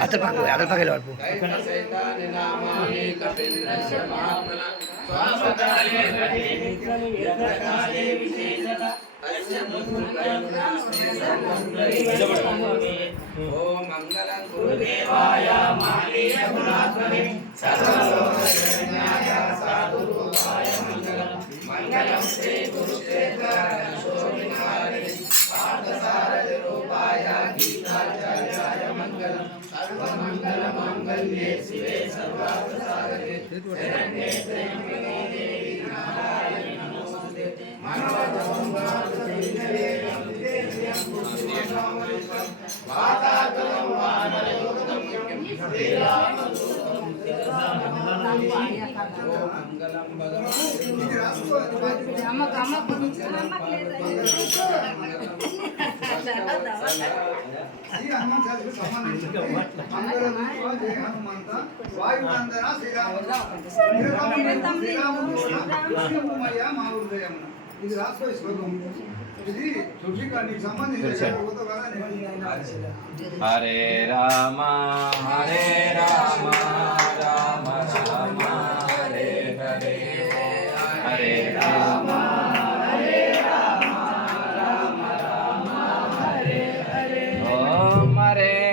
అతని పక్క పోయి అతని పక్కన పడుపు ఓం మంగళం గురుదేవాయ మానీయ గుణాత్మని సర్వలోకశరణ్యాయ సాధురూపాయ शरण्ये शिवे सर्वार्थसाधके शरण्ये त्र्यम्बके देवी नारायणि नमोऽस्तुते मनोजवं वासुदेवे वाताकलं वानरयोगं श्रीरामदूतं मङ्गलं भगवान् శ్రీ హనుమాన్ శాస్త్రి సంబంధించి హనుమంత శ్రీరాముడు మా హృదయమున ఇది రాసుకో శ్లోకం ఇది సంబంధించిన Hare Rama Hare Rama Rama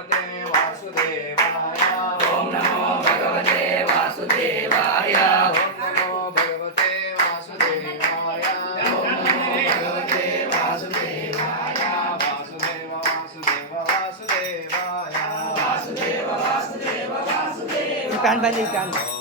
Vasudeva, Vasudeva, Vasudeva, Vasudeva, Vasudeva,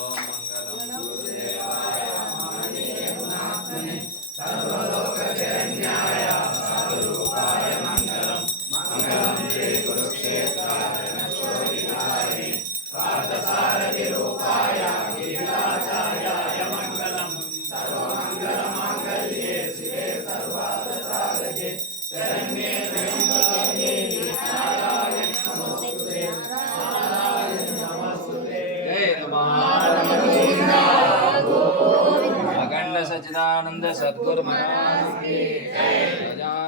सच्चिदानंद महाराज की जय।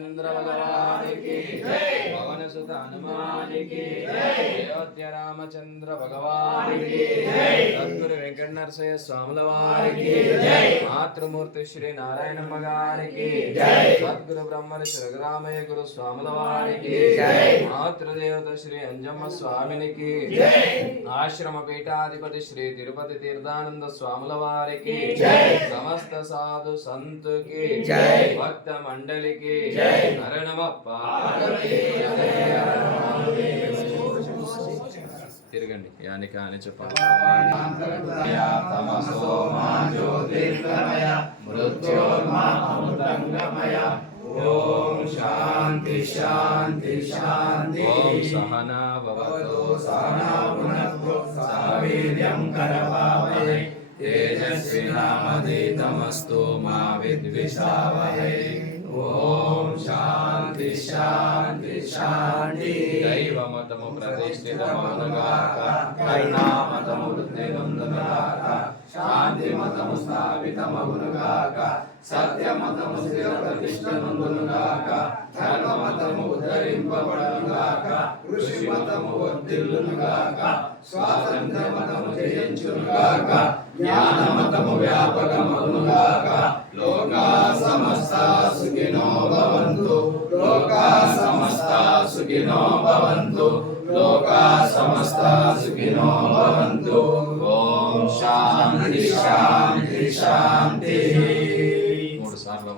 రామచంద్ర భగవాన్కి జై పవన సుత హనుమాన్కి జై అయోధ్య రామచంద్ర భగవాన్కి జై సద్గురు వెంకట నరసయ్య స్వాముల వారికి జై మాతృమూర్తి శ్రీ నారాయణమ్మ గారికి జై సద్గురు బ్రహ్మని శివరామయ్య గురు స్వాముల వారికి జై మాతృదేవత శ్రీ అంజమ్మ స్వామినికి. జై ఆశ్రమ పీఠాధిపతి శ్రీ తిరుపతి తీర్థానంద స్వాముల వారికి జై సమస్త సాధు సంతుకి. జై. భక్త మండలికి. జై హరణమ తిరగండి యాని కాని చెప్పాలి. ఓం శాంతి శాంతి శాంతి ఓం సహనా భవతు సహనా పునః సావీర్యం కరవావహై తేజస్వినామధీతమస్తు మా విద్విషావహే. ఓం శాంతి శాంతి శాంతి. దైవమతము ప్రతిష్ఠితమగునుగాక కరుణామతము వృద్ధి శాంతి మతము స్థాపితమగునుగాక సత్య మతము స్థిర ప్రతిష్ఠ ధర్మ మతము ఉద్ధరింపబడునుగాక ఋషి మతము వర్ధిల్లునుగాక స్వాతంత్ర మతము జయించునుగాక జ్ఞాన మతము వ్యాపకమగునుగాక లో సమస్త సుఖినో భవంతు. లోకా సమస్త సుఖినో భవంతు. ఓం శాంతి శాంతి శాంతి. మూడు సార్లు